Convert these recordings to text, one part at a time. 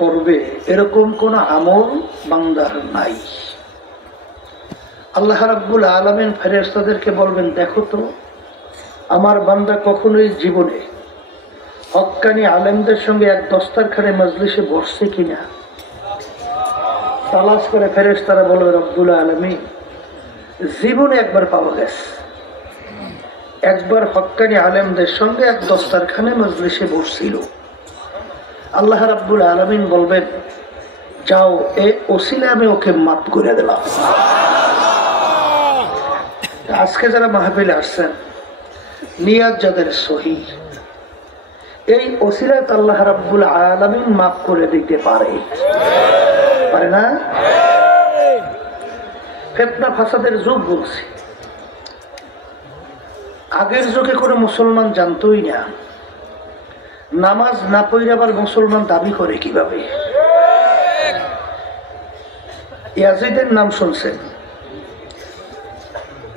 করবে এরকম কোন আমল বান্দার নাই। আল্লাহ রাব্বুল আলামিন ফেরেশতাদেরকে বলবেন, দেখো তো আমার বান্দা কখনোই জীবনে হক্কানি আলেমদের সঙ্গে এক দস্তারখানে মজলিসে বসছে কিনা। তালাশ করে ফেরেশতারা বলবে, রব্বুল আলামিন জীবনে একবার পাওয়া গেছে, একবার হক্কানি আলেমদের সঙ্গে এক দস্তারখানে মজলিসে বসছিল। আল্লাহ রাব্বুল আলামিন বলবেন, যাও এ ওসিলা আমি ওকে মাফ করে দিলাম। আজকে যারা মাহফিলে আসছেন, নিয়াত যাদের সহি, এই ওসিলাত আল্লাহ রাব্বুল আলামিন মাফ করে দিতে পারে না? ফিতনা ফাসাদের যুগ বলছি। আগের যুগে কোনো মুসলমান জানতোই না, নামাজ না পড়ে আবার মুসলমান দাবি করে কিভাবে। ইয়াজিদের নাম শুনছেন?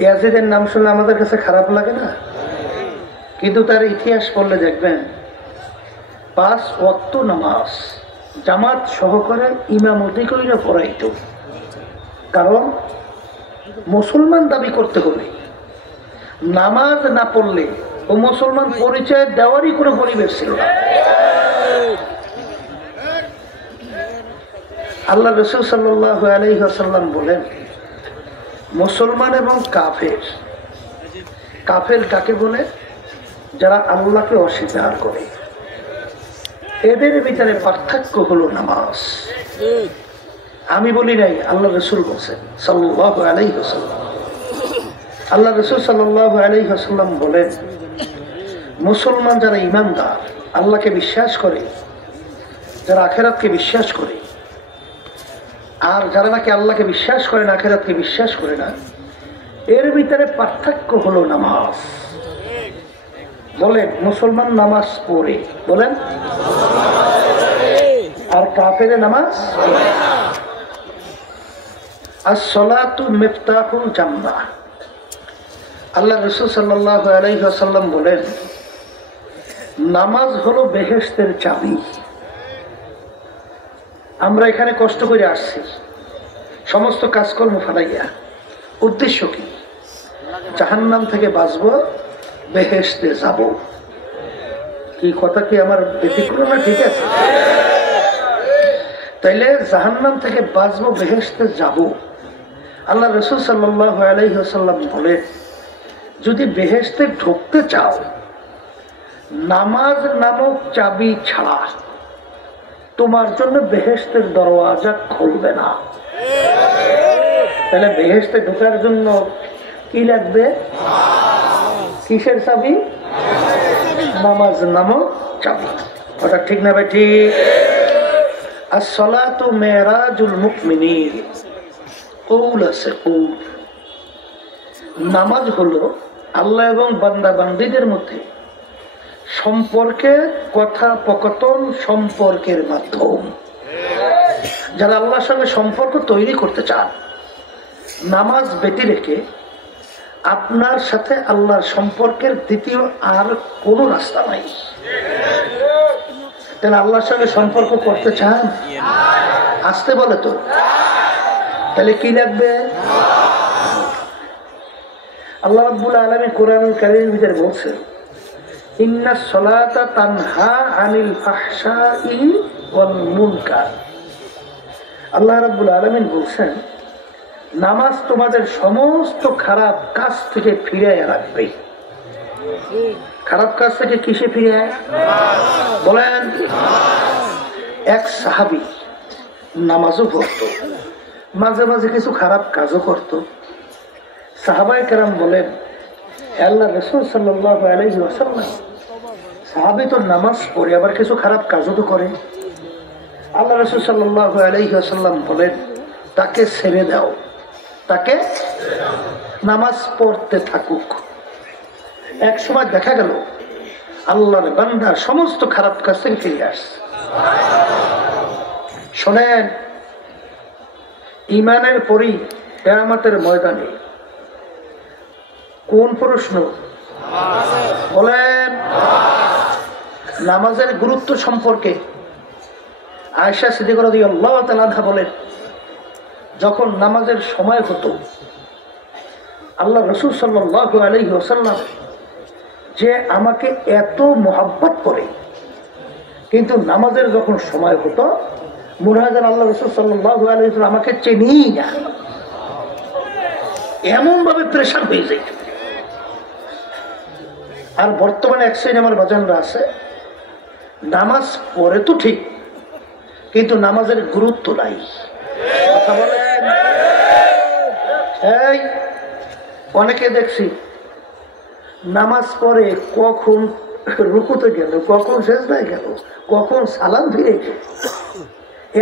ইয়াজিদের নাম শুনলে আমাদের কাছে খারাপ লাগে না? কিন্তু তার ইতিহাস পড়লে দেখবেন 5 ওয়াক্ত নামাজ জামাত সহকারে ইমামতি কইরা পড়াইতো। কারণ মুসলমান দাবি করতে হলে নামাজ না পড়লে ও মুসলমান পরিচয় দেওয়ারই কোনো পরিবেশ ছিল না। আল্লাহ রাসূল সাল্লাল্লাহু আলাইহি ওয়াসাল্লাম বলেন, মুসলমান এবং কাফের, কাফের কাকে বলে? যারা আল্লাহকে অস্বীকার করে। এদের ভিতরে পার্থক্য হলো নামাজ। আমি বলি নাই, আল্লাহ রাসূল বলেছেন সাল্লাল্লাহু আলাইহি ওয়াসাল্লাম। আল্লাহ রাসূল সাল্লাল্লাহু আলাইহি ওয়াসাল্লাম বলেন, মুসলমান যারা ঈমানদার, আল্লাহকে বিশ্বাস করে, যারা আখিরাতকে বিশ্বাস করে, আর যারা নাকি আল্লাহকে বিশ্বাস করে না, আখিরাতকে বিশ্বাস করে না, এর ভিতরে পার্থক্য হলো নামাজ। বলেন, মুসলমান নামাজ পড়ে, বলেন, আর কাফের নামাজ। as-salatu miftahul জান্নাহ। আল্লাহ রাসূল সাল্লাল্লাহু আলাইহি ওয়াসাল্লাম বলেন, নামাজ হলো বেহেশতের চাবি। আমরা এখানে কষ্ট করে আসছি, সমস্ত কাজকর্ম ফালাইয়া, উদ্দেশ্য কি? জাহান্নাম থেকে বাঁচবো, বেহেশতে যাব। কি কথা কি আমার ব্যতিক্রম না? ঠিক আছে, তাইলে জাহান্নাম থেকে বাঁচবো, বেহেশতে যাব। আল্লাহ রাসূল সাল্লাল্লাহু আলাইহি ওয়াসাল্লাম বলে, যদি বেহেশতে ঢুকতে চাও, নামাজ নামক চাবি ছাড়া তোমার জন্য বেহেশতের দরওয়াজা খুলবে না। তাহলে বেহেশতে ঢোকার জন্য কি লাগবে? কিসের চাবি? নামাজ নামক চাবি। কথা ঠিক না ভাই? ঠিক। as-salatu mi'rajul mu'minin, কৌল আছে কৌল। নামাজ হলো আল্লাহ এবং বান্দা বান্দীদের মধ্যে সম্পর্কের কথোপকথন, সম্পর্কের মাধ্যম। যারা আল্লাহর সঙ্গে সম্পর্ক তৈরি করতে চান, নামাজ ব্যতি রেখে আপনার সাথে আল্লাহর সম্পর্কের দ্বিতীয় আর কোনো রাস্তা নাই। তাহলে আল্লাহর সঙ্গে সম্পর্ক করতে চান? আসতে বলে তো, তাহলে কি লাগবে? আল্লাহ রাব্বুল আলামিন কোরআনুল কারীমের ভিতরে বলছেন, ইন্নাস সালাতা তানহা আনিল ফাহশাই ওয়াল মুনকার। আল্লাহ রাব্বুল আলামিন বলছেন, নামাজ তোমাদের সমস্ত খারাপ কাজ থেকে ফিরিয়ে রাখবে। খারাপ কাজ থেকে কিসে ফিরিয়ে? বলেন। এক সাহাবী নামাজও পড়তো, মাঝে মাঝে কিছু খারাপ কাজও করত। সাহাবায়ে কেরাম বলেন, আল্লাহ রাসূল সাল্লাল্লাহু আলাইহি ওয়াসাল্লাম, সাহাবী তো নামাজ পড়ে আবার কিছু খারাপ কাজও তো করে। আল্লাহ রাসূল সাল্লাল্লাহু আলাইহি ওয়াসাল্লাম বলেন, তাকে ছেড়ে দাও, তাকে নামাজ পড়তে থাকুক। এক সময় দেখা গেল আল্লাহর বান্দা সমস্ত খারাপ কাজ থেকে ফিরে আসছে। শোনেন, ঈমানের পরই কিয়ামতের ময়দানে কোন প্রশ্ন? বলেন। নামাজের গুরুত্ব সম্পর্কে আয়েশা সিদ্দিকা রাদিয়াল্লাহু তাআলা আনহা বলেন, যখন নামাজের সময় হতো আল্লাহ রাসূল সাল্লাল্লাহু আলাইহি ওয়াসাল্লাম যে আমাকে এত মোহাব্বত করে, কিন্তু নামাজের যখন সময় হতো মনে হয় যেন আল্লাহ রাসূল সাল্লাল্লাহু আলাইহি ওয়াসাল্লাম আমাকে চেনেই না, এমন ভাবে প্রেশার হয়ে যায়। আর বর্তমানে এক শ্রেণী আমার বাজানরা আছে, নামাজ পড়ে তো ঠিক, কিন্তু নামাজের গুরুত্ব নাই। কথা বলেন। এই অনেকে দেখছি নামাজ পড়ে কখন রুকুতে গেল, কখন সেজদায় গেল, কখন সালাম ফিরে গেল,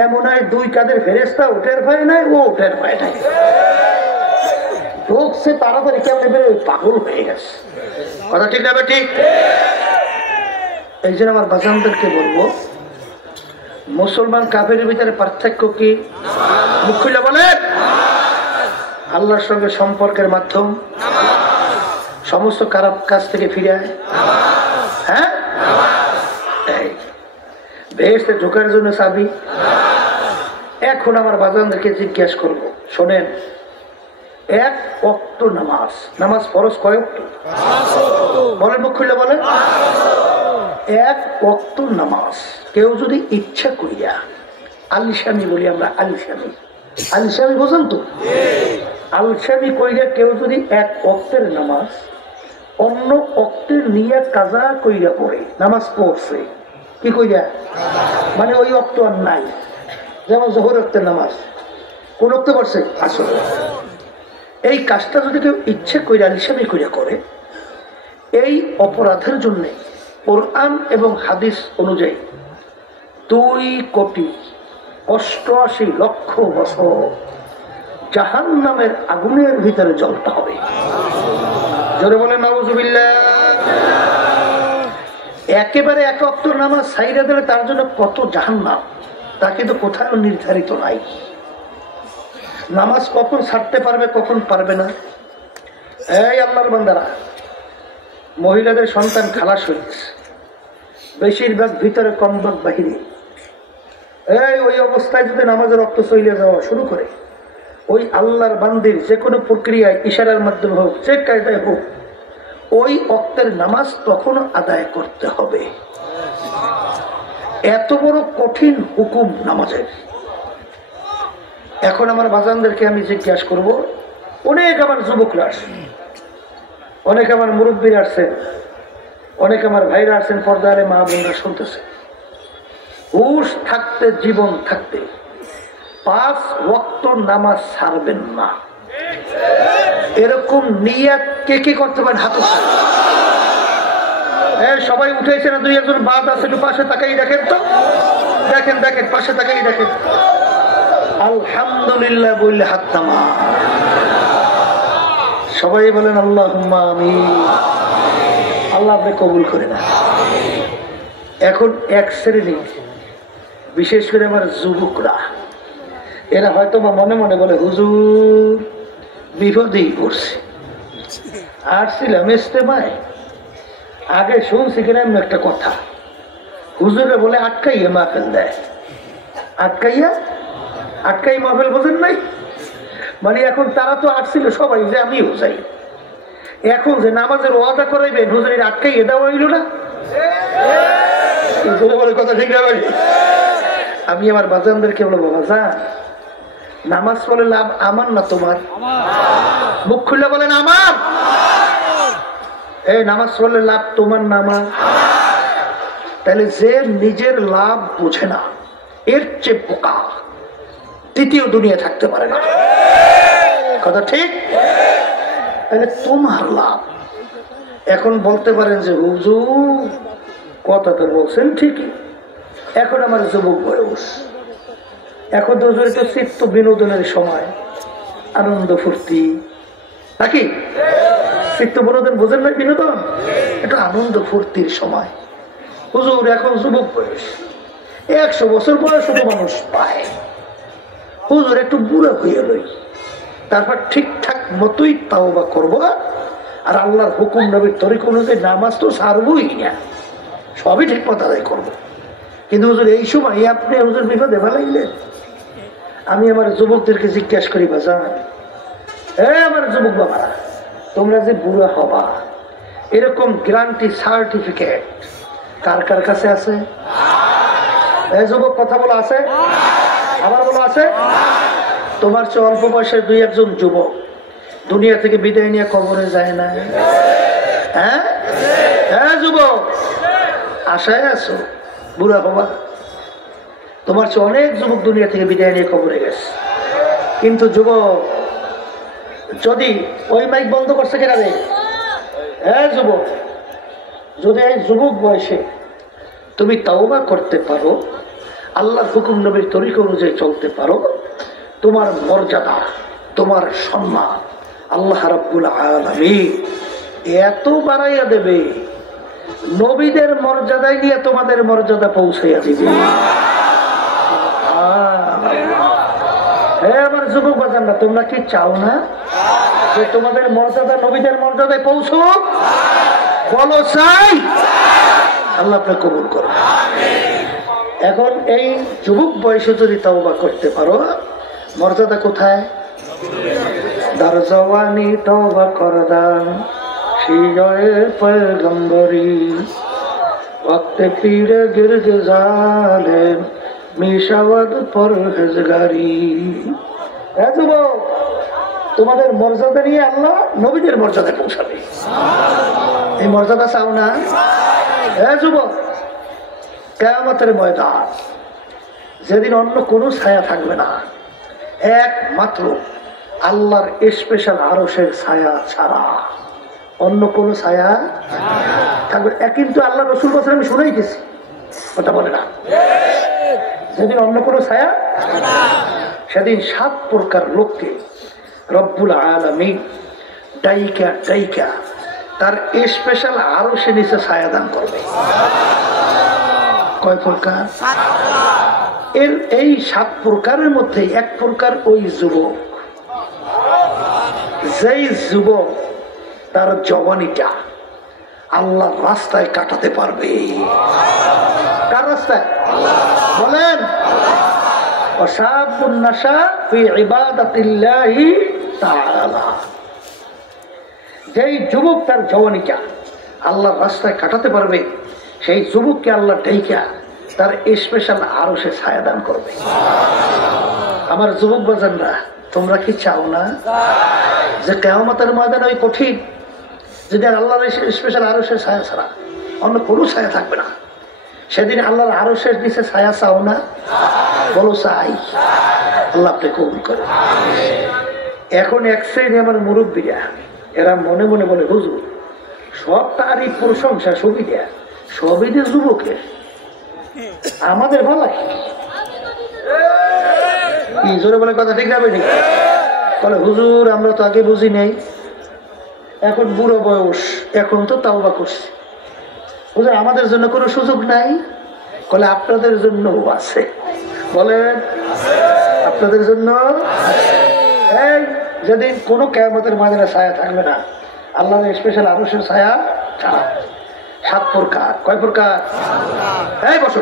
এমন হয় দুই কাঁধের ফেরেশতা উঠের ভয় নাই, ও উঠের ভয় নাই, ঢুকছে তাড়াতাড়ি কেমন বেরো, পাগল হয়ে গেছে। কথা ঠিক না? ঠিক। এই জন্য আমার বাজানদেরকে বলবো, মুসলমান কাফেরের ভিতরে পার্থক্য কি? মুখ খুলে বলেন। আল্লাহর সঙ্গে সম্পর্কের মাধ্যম, সমস্ত খারাপ কাজ থেকে ফিরে আয়। হ্যাঁ, বেহেশতে ঢোকার জন্য চাবি। এখন আমার বাজানদেরকে জিজ্ঞাসা করব, শোনেন, এক ওয়াক্ত নামাজ, নামাজ ফরজ কয় ওয়াক্ত? বলেন, মুখ খুলে বলেন। এক ওয়াক্ত নামাজ কেউ যদি ইচ্ছা করিয়া, আলিশামি বলি আমরা, আলিশামি, আলিশামি বোঝেন তো? আলিশামি কইরা কেউ যদি এক ওয়াক্তের নামাজ অন্য ওয়াক্তের নিয়ে কাজা কইরা পড়ে, নামাজ পড়ছে কি কইরা, মানে ওই ওয়াক্ত আর নাই। যেমন জোহর ওয়াক্তের নামাজ কোন ওয়াক্তে পড়ছে? আসলে এই কাজটা যদি কেউ ইচ্ছে কইরা আলিশামি কইরা করে, এই অপরাধের জন্য কোরআন এবং হাদিস অনুযায়ী 2,88,00,000 বছর জাহান্নামের আগুনের ভিতরে জ্বলতে হবে। জোরে বলে নাউজুবিল্লাহ। একেবারে এক ওয়াক্ত নামাজ ছাইরা দিলে তার জন্য কত জাহান্নাম, তা কিন্তু কোথাও নির্ধারিত নাই। নামাজ কখন ছাড়তে পারবে, কখন পারবে না। এই আল্লাহর বান্দারা, মহিলাদের সন্তান খালাস হয়েছে, বেশিরভাগ ভিতরে, কম ভাগ বাহিরে। ওই অবস্থায় যদি নামাজের রক্ত চলে যাওয়া শুরু করে, ওই আল্লাহর বান্দির যে কোনো প্রক্রিয়ায়, ইশারার মাধ্যমে হোক, যে কায়দায় হোক, ওই ওয়াক্তের নামাজ তখন আদায় করতে হবে। এত বড় কঠিন হুকুম নামাজের। এখন আমার বাজানদেরকে আমি জিজ্ঞাসা করব, অনেক আমার যুবকরা আসেন, অনেক আমার মুরব্বীরা আসছেন, অনেক আমার ভাইরা আসছেন, পর্দারে মা বোনরা শুনতেছে, হুশ থাকতে, জীবন থাকতে 5 ওয়াক্ত নামাজ ছাড়বেন না, এরকম নিয়ত কে কে করতে পারেন? হাত উঠান। সবাই উঠেছে না? 2-1 বাদ আছে, একটু পাশে তাকাই দেখেন তো, দেখেন দেখেন, পাশে তাকাই দেখেন। আলহামদুলিল্লাহ বললে হাত নামা। সবাই বলেন আল্লাহুম্মা আমিন। আল্লাহ আপনি কবুল করে না। এখন এক শ্রেণী, বিশেষ করে আমার যুবকরা, এরা হয়তো মনে মনে বলে, হুজুর বিপদেই পড়ছে। আসছিলাম ইস্তেমায়, আগে শুনছি কিনা এমন একটা কথা, হুজুরে বলে আটকাইয়া মাহফিল দেয়। আটকাই মাহফিল বোঝেন নাই? মানে এখন তারা তো আসছিল সবাই, যে আমিও যাই, এখন যে নামাজের ওয়াদা করাইবেন, হুজুরের আটকাইয়া দেওয়া হইল না। কথা ঠিক না ভাই? আমি আমার বাজানদেরকে বলবো, বাজান, নামাজ পড়লে লাভ আমার না তোমার? মুখ খুলে বলেন আমার। এই নামাজ পড়লে লাভ তোমার না আমার? তাহলে যে নিজের লাভ বোঝে না, এর চেয়ে বোকা তৃতীয় দুনিয়া থাকতে পারে না। কথা ঠিক? তাহলে তোমার লাভ। এখন বলতে পারেন যে হুজুর কথাটা বলছেন ঠিকই, এখন আমার যুবক বয়স, এখন তো চিত্ত বিনোদনের সময়, আনন্দ ফুর্তি নাকি? চিত্ত বিনোদন বোঝেন না? বিনোদন এটা আনন্দ ফুর্তির সময়। হুজুর এখন যুবক বয়স, 100 বছর বয়স শুধু মানুষ পায়। হুজুর একটু বুড়া হয়ে রই, তারপর ঠিকঠাক মতোই তাওবা করবো, আর আল্লাহর হুকুম নবীর তরিক অনুযায়ী নামাজ তো ছাড়বই না, সবই ঠিক মতো আদায় করবো। কিন্তু হুজুর এই সময় আপনি হুজুর বিপদে ফেলাইলেন। আমি আমার যুবকদেরকে জিজ্ঞাসা করি, বাজান আমার যুবক বাবা, তোমরা যে বুড়া হবা এরকম গ্যারান্টি সার্টিফিকেট কার কার কাছে আছে? এই যুবক কথা বলা আছে? আবার বলা আছে? তোমার চেয়ে অল্প বয়সের দুই একজন যুবক দুনিয়া থেকে বিদায় নিয়ে কবরে যায় না? হ্যাঁ হ্যাঁ যুবক, আশায় আছো বুড়া হবা? তোমার চেয়ে অনেক যুবক দুনিয়া থেকে বিদায় নিয়ে কবরে গেছে। কিন্তু যুবক, যদি ওই মাইক বন্ধ করছে কেনা রে? হ্যাঁ যুবক, যদি এই যুবক বয়সে তুমি তাওবা করতে পারো, আল্লাহর হুকুম নবীর তরিকা অনুযায়ী চলতে পারো, তোমার মর্যাদা, তোমার সম্মান আল্লাহ রাব্বুল আলামিন এত বাড়াইয়া দেবে, নবীদের মর্যাদায় নিয়ে তোমাদের মর্যাদা পৌঁছাইয়া দিবে। হ্যাঁ আমার যুবক বাজান না, তোমরা কি চাও না যে তোমাদের মর্যাদা নবীদের মর্যাদায় পৌঁছুক? বলো চাই। আল্লাহ আপনাকে কবুল করো। এখন এই যুবক বয়সে যদি তাওবা করতে পারো, মর্যাদা কোথায়? দারজওয়ানি তওবা করদান শিজয়ে পয়গম্বরি ওয়াক্তে পীরে গিরগ জালেম মিশাওয়াদ পরহেজগারি। হ্যাঁ যুবক, তোমাদের মর্যাদা নিয়ে আল্লাহ নবীদের মর্যাদায় পৌঁছাবে। এই মর্যাদা চাও না? হ্যাঁ যুবক, কিয়ামতের ময়দান যেদিন অন্য কোনো ছায়া থাকবে না, একমাত্র আল্লাহর স্পেশাল আরশের ছায়া ছাড়া অন্য কোনো ছায়া থাকবে। কিন্তু আল্লাহ রসুল বছর আমি শুনেই গেছি, ওটা বলে না। যেদিন অন্য কোনো ছায়া, সেদিন 7 প্রকার লোককে রব্বুল আলামিন ডাইকা ডাইকা তার স্পেশাল আরশের নিচে ছায়া দান করবে। কয় প্রকার? এই 7 প্রকারের মধ্যে এক প্রকার ওই যুবক, যেই যুবক তার জওয়ানিটা আল্লাহর রাস্তায় কাটাতে পারবে। কার রাস্তায়? বলেন। ওয়াশাবুন নাশা ফি ইবাদাতিল্লাহি তাআলা। যেই যুবক তার জওয়ানিটা আল্লাহর রাস্তায় কাটাতে পারবে, সেই যুবককে আল্লাহ ডাইকা তার স্পেশাল আরশে ছায়া দান করবে। আমার যুবক বাজানরা, তোমরা কি চাও না যে কিয়ামতের ময়দানে ওই কঠিন যেদিন আল্লাহর স্পেশাল আরশের ছায়া ছাড়া অন্য কোনো ছায়া থাকবে না, সেদিন আল্লাহর আরশের নিচে ছায়া চাও না? বলো চাই। আল্লাহ আপনি কবুল করে। এখন এক শ্রেণী আমার মুরব্বীরা, এরা মনে মনে বলে, হুজুর সব তারই প্রশংসা সুবিধা সবই যে যুবকের, আমাদের ভালো কি জোরে বলে কথা ঠিক যাবে? ঠিক বলে হুজুর, আমরা তো আগে বুঝি নাই, এখন বুড়ো বয়স, এখন তো তাওবা করছি। হুজুর আমাদের জন্য কোনো সুযোগ নাই? বলে আপনাদের জন্য আছে। বলেন আপনাদের জন্য। এই যেদিন কোনো কিয়ামতের ময়দানে ছায়া থাকবে না, আল্লাহর স্পেশাল আরশের ছায়া ছাড়া। 7 প্রকার। কয় প্রকার? এই বসো।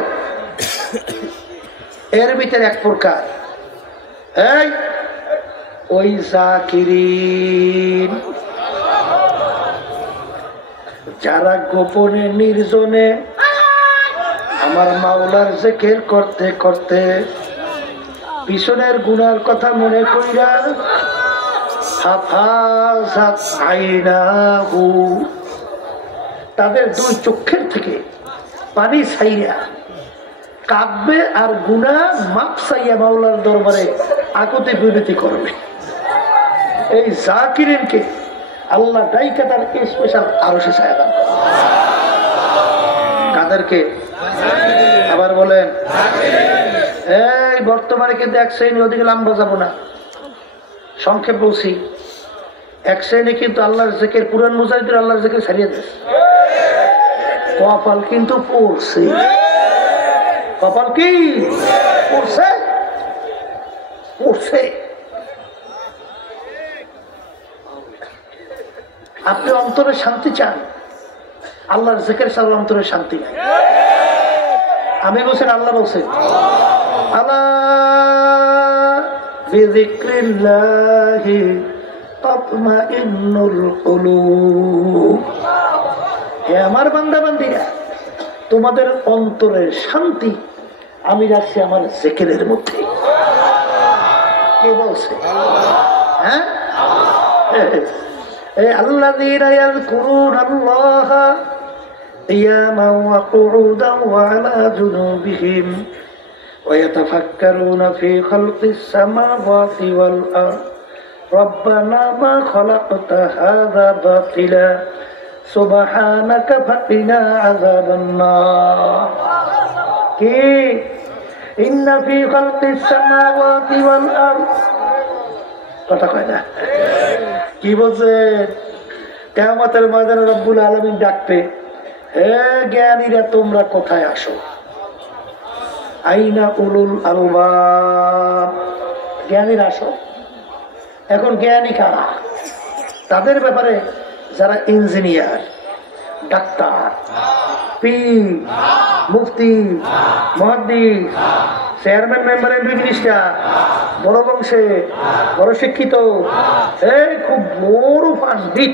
এর ভিতরে এক প্রকার, এই ওই জাকিরিন, যারা গোপনে নির্জনে আমার মাওলার জিকির করতে করতে পিছনের গুনার কথা মনে কইরা হাফাজাত আইনাহু, তাদের 2 চোখের থেকে পানি ছাইরা কাঁদবে আর গুনাহ মাপ চাইয়া মাওলার দরবারে আকুতি বিনতি করবে। এই জাকিরিনকে আল্লাহ ডাইকা তার স্পেশাল আরশে ছায়া দান করে। কাদেরকে? আবার বলেন। এই বর্তমানে কিন্তু এক শ্রেণী, ওদিকে লম্বা যাব না, সংক্ষেপ বলছি। এক শ্রেণী কিন্তু আল্লাহর জিকির, কুরআন মুজাহিদের আল্লাহর জিকির ছাড়িয়ে দেয়। কপাল কিন্তু পড়ছে। কপাল কি পড়ছে? পড়ছে। আপনি অন্তরে শান্তি চান, আল্লাহর জিকির ছাড়া অন্তরে শান্তি নাই। আমি বলছেন আল্লাহ বলছেন আলা বিযিকরিল্লাহি তাতমাইন্নুল কুলুব। হে আমার বান্দা বান্দীরা, তোমাদের অন্তরের শান্তি আমি রাখছি আমার জিকিরের মধ্যে। কে বলছে? হ্যাঁ, আল্লাযীনা ইয়াযকুরুনাল্লাহা কিয়ামান ওয়া কুউদান ওয়া আলা জুনুবিহিম ওয়া ইয়াতাফাক্কারুনা ফি খালকিস সামাওয়াতি ওয়াল আরদ রব্বানা মা খালাকতা হাযা বাতিলা সুবহানাকা ফাকিনা আযাবান নার। কি ইন্না ফি খালকিস সামাওয়াতি ওয়াল আরদ, কথা কয় না? কি বলছে? কিয়ামতের ময়দানে রব্বুল আলামিন ডাকবে, হে জ্ঞানীরা তোমরা কোথায় আসো? আইনা উলুল আলবাব, জ্ঞানীরা আসো। এখন জ্ঞানী কারা? তাদের ব্যাপারে যারা ইঞ্জিনিয়ার, ডাক্তার, পীর, মুফতি, মুহাদ্দিস, চেয়ারম্যান, মেম্বার, এমপি, মিনিস্টার, বড় বংশে, বড় শিক্ষিত, এই খুব বড় পাণ্ডিত,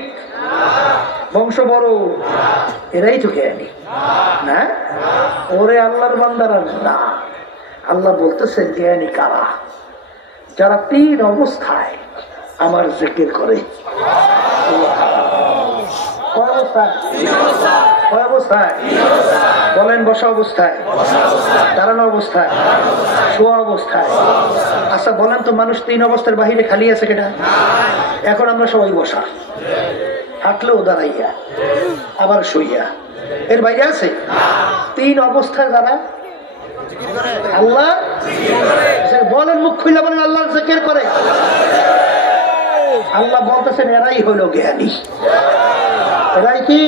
বংশ বড়, এরাই তো জ্ঞানী না? ওরে আল্লাহর বান্দারা না। আল্লাহ বলতেছে জ্ঞানী কারা? যারা 3 অবস্থায় আমার জিকির করে। কয় অবস্থায় বলেন? বসা অবস্থায়, দাঁড়ানো অবস্থায়, শোয়া অবস্থায়। আচ্ছা বলেন তো, মানুষ 3 অবস্থার বাহিরে খালি আছে কেনা? এখন আমরা সবাই বসা, হাঁটলেও দাঁড়াইয়া, আবার শুইয়া, এর বাইরে আছে? 3 অবস্থায় যারা আল্লাহ বলেন, মুখ খুলে বলেন আল্লাহর জিকির করে। আল্লাহ বলতেছেন এরাই হলো জ্ঞানী। এরাই কি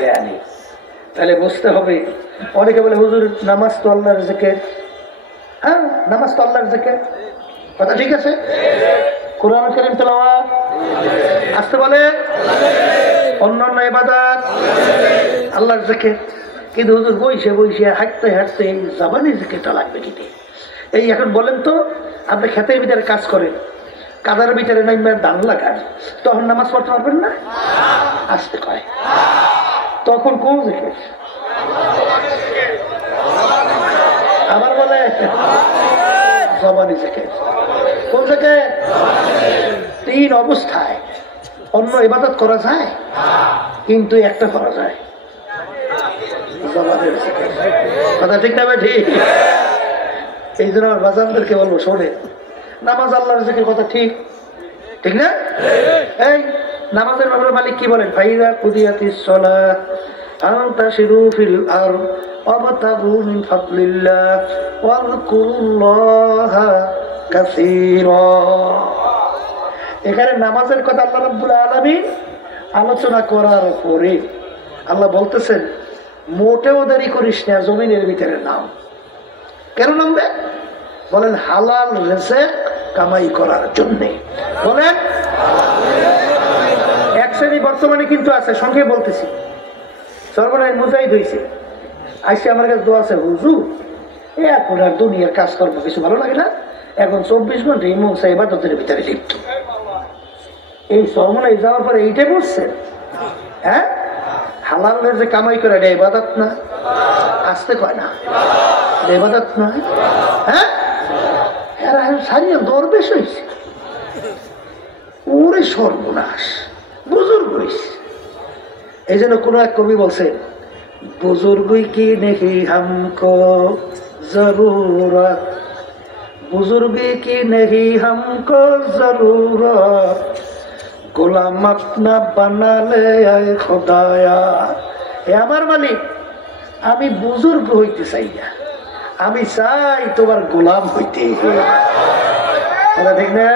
জ্ঞানী? তাহলে বুঝতে হবে। অনেকে বলে হুজুর নামাজ তো আল্লাহর জিকির। হ্যাঁ, নামাজ তো আল্লাহর জিকির, কথা ঠিক আছে। কোরআন কারীম তেলাওয়াত আসতে বলে, অন্যান্য ইবাদত আল্লাহর জিকির। কিন্তু হুজুর বইসে বইসে হাঁটতে হাঁটতে জবানি জিকিরটা লাগবে কি? এই এখন বলেন তো, আপনি ক্ষেতের ভিতরে কাজ করেন, কাদার ভিতরে নাইমা ধান লাগান, তখন নামাজ পড়তে পারবেন না? আসতে কয় তখন কোন জিকির? আবার বলে জবানি জিকির। কোন জিকির? 3 অবস্থায় অন্য ইবাদত করা যায়, কিন্তু একটা করা যায়, জবানের জিকির। কথা ঠিক না? ঠিক। এই জন্য আমার বাজানদেরকে বলবো, শোনে, নামাজ আল্লাহর জিকির, কথা ঠিক, ঠিক না? এই নামাজের ব্যাপারে মালিক কি বলেন? ফাইযা কুদিয়াতিস সালাত ফান্তাশিরু ফিল আরদ ওয়াবতাগু মিন ফাদলিল্লাহ ওয়াযকুরুল্লাহা কাসীরা। এখানে নামাজের কথা আল্লাহ রাব্বুল আলামিন আলোচনা করার পরে আল্লাহ বলতেছেন, মোটেও দেরি করিস না, জমিনের ভিতরে নাম। কেন নামবে? বলেন হালাল রিজিক কামাই করার জন্যে। বলেন এক শ্রেণী বর্তমানে কিন্তু আছে, সংখ্যায় বলতেছি, সর্বনাশ মুজাহিদ হয়েছে, আইসে আমার কাছে দোয়া আছে, হুজুর এখন আর দুনিয়ার কাজ কর্ম কিছু ভালো লাগে না, এখন 24 ঘন্টা ইমাম সাহেব ইবাদতের ভিতরে লিপ্ত। এই সর্বনাশ যাওয়ার পরে এইটাই বলছে, হ্যাঁ হালাল রিজিক কামাই করে, এটা ইবাদত না? আসতে কয় না, এটা ইবাদত নয়? হ্যাঁ, এরা সারিয়া দরবেশ হয়েছে। ওরে সর্বনাশ, বুজুর্গ হয়েছে। এই জন্য কোন এক কবি বলছে, বুজুর্গই কি নেহি হামকো জরুরত, বুজুর্গি কি নেহি হামকো জরুরত, গোলাম আপনা বানালে আয় খোদায়া। হে আমার মালিক, আমি বুজুর্গ হইতে চাই না, আমি চাই তোমার গোলাম হইতে। ঠিক না?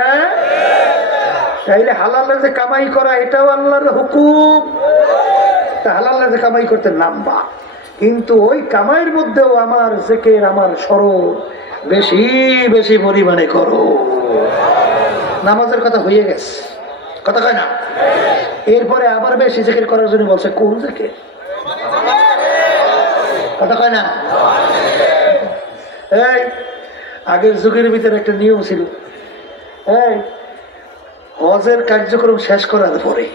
তাইলে হালাল যে কামাই করা এটাও আল্লাহর হুকুম। হালাল যে কামাই করতে নামবা, কিন্তু ওই কামাইয়ের মধ্যেও আমার জিকির, আমার স্মরণ বেশি বেশি পরিমাণে করো। নামাজের কথা হয়ে গেছে, কথা কয় না? এরপরে আবার বেশি জিকির করার জন্য বলছে, কোন জিকির? কথা কয় না? এই আগের যুগের ভিতরে একটা নিয়ম ছিল, এই হজের কার্যক্রম শেষ করার পরে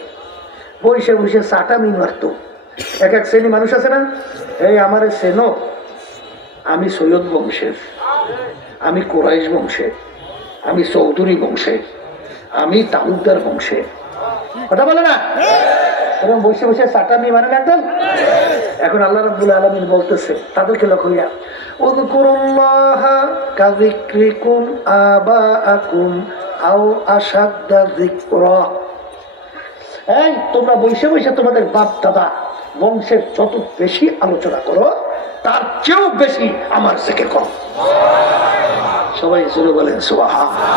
বসে বসে চাটামি মারতো। এক এক শ্রেণী মানুষ আছে না, এই আমার সেনো, আমি সৈয়দ বংশের, আমি কোরাইশ বংশের, আমি চৌধুরী বংশের, আমি তালুকদার বংশের, কথা বলে না? এরকম বসে বসে চাটামি মানে একদম। এখন আল্লাহ রাব্বুল আলামিন বলতেছে তাদেরকে লক্ষ্য করিয়া, উযকুরুল্লাহ কাযিকরিকুম আবাআকুম আও আশাদ্দা যিকরা। এই তোমরা বসে বসে তোমাদের বাপ দাদা বংশের যত বেশি আলোচনা করো তার চেয়েও বেশি আমার জিকির করো। সবাই জোরে বলেন সুবহানাল্লাহ।